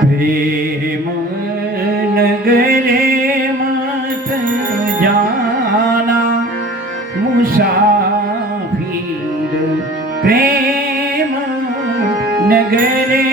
પ્રેમ નગરે મત જાના મુસાફિર પ્રેમ નગરે